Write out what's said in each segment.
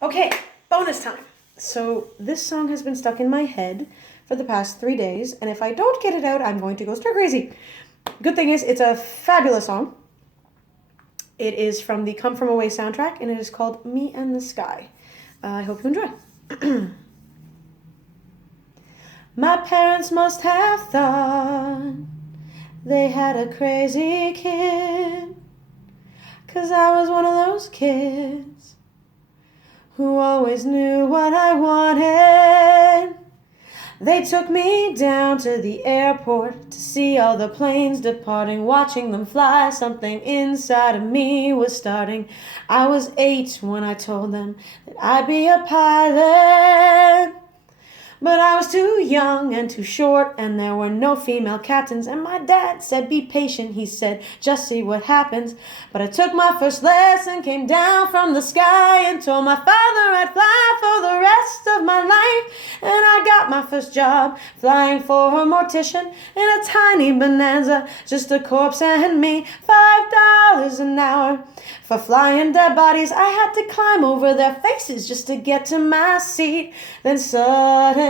Okay, bonus time. So this song has been stuck in my head for the past 3 days, and if I don't get it out, I'm going to go stir crazy. Good thing is, it's a fabulous song. It is from the Come From Away soundtrack, and it is called Me and the Sky. I hope you enjoy. My parents must have thought they had a crazy kid, 'cause I was one of those kids who always knew what I wanted. They took me down to the airport to see all the planes departing, watching them fly. Something inside of me was starting. I was 8 when I told them that I'd be a pilot. But I was too young and too short, and there were no female captains. And my dad said, be patient, he said, just see what happens. But I took my first lesson, came down from the sky, and told my father I'd fly for the rest of my life. And I got my first job, flying for a mortician in a tiny Bonanza, just a corpse and me, $5 an hour. For flying dead bodies, I had to climb over their faces just to get to my seat. Then suddenly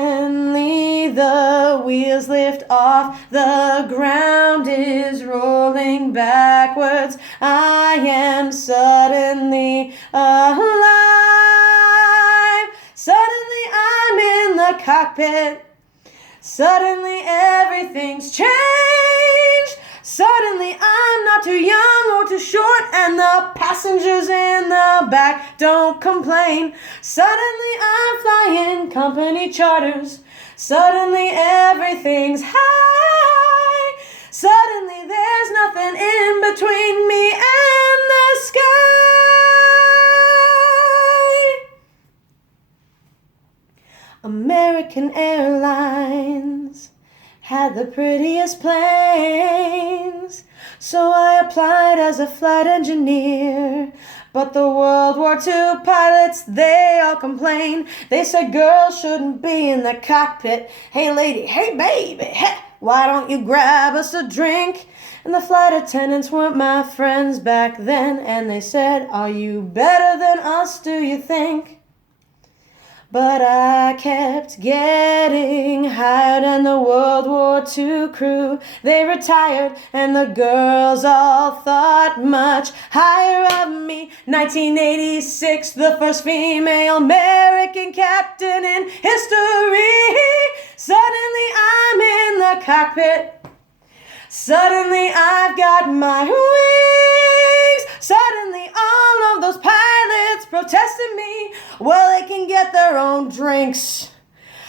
the wheels lift off, the ground is rolling backwards. I am suddenly alive. Suddenly I'm in the cockpit. Suddenly everything's changed. Suddenly I'm not too young or too short, and the passengers in the back don't complain. Suddenly I'm flying company charters. Suddenly everything's high. Suddenly there's nothing in between me and the sky. American Airlines had the prettiest planes, so I applied as a flight engineer. But the World War II pilots, they all complain. They said girls shouldn't be in the cockpit. Hey lady, hey baby, hey, why don't you grab us a drink? And the flight attendants weren't my friends back then, and they said, are you better than us, do you think? But I kept getting hired, and the World War II crew, they retired, and the girls all thought much higher of me. 1986, the first female American captain in history. Suddenly I'm in the cockpit. Suddenly I've got my wings. Suddenly all of those pilots protesting me, well, they can get their own drinks.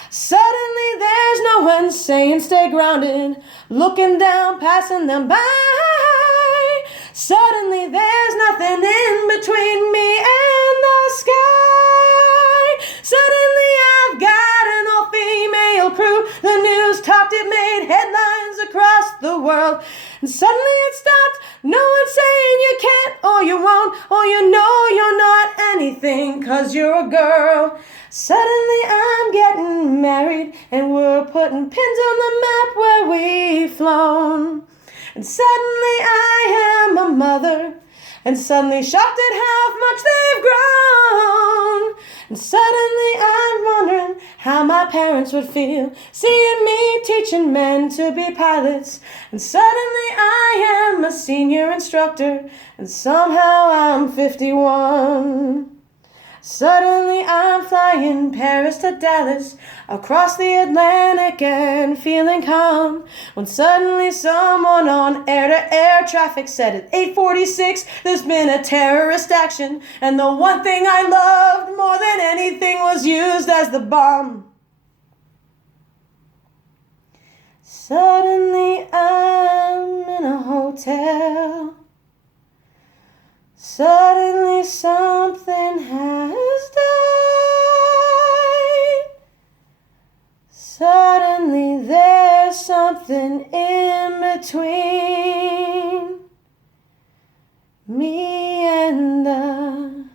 Suddenly there's no one saying stay grounded, looking down, passing them by. Suddenly there's nothing in between me and the sky. Suddenly I've got an all-female crew. The news talked, it made headlines across the world. And suddenly it stopped. No one's saying you can't or you won't, or you know you're not anything 'cause you're a girl. Suddenly I'm getting married, and we're putting pins on the map where we've flown. And suddenly I am a mother, and suddenly shocked at how much they've grown. And suddenly I'm wondering how my parents would feel seeing me teaching men to be pilots. And suddenly I am a senior instructor, and somehow I'm 51. Suddenly I'm flying Paris to Dallas, across the Atlantic and feeling calm, when suddenly someone on air-to-air traffic said at 8:46 there's been a terrorist action, and the one thing I loved more than anything was used as the bomb. Suddenly I'm in a hotel. Suddenly something has died. Suddenly there's something in between me and the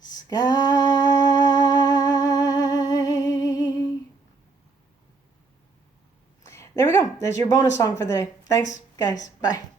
sky. There we go. There's your bonus song for the day. Thanks, guys. Bye.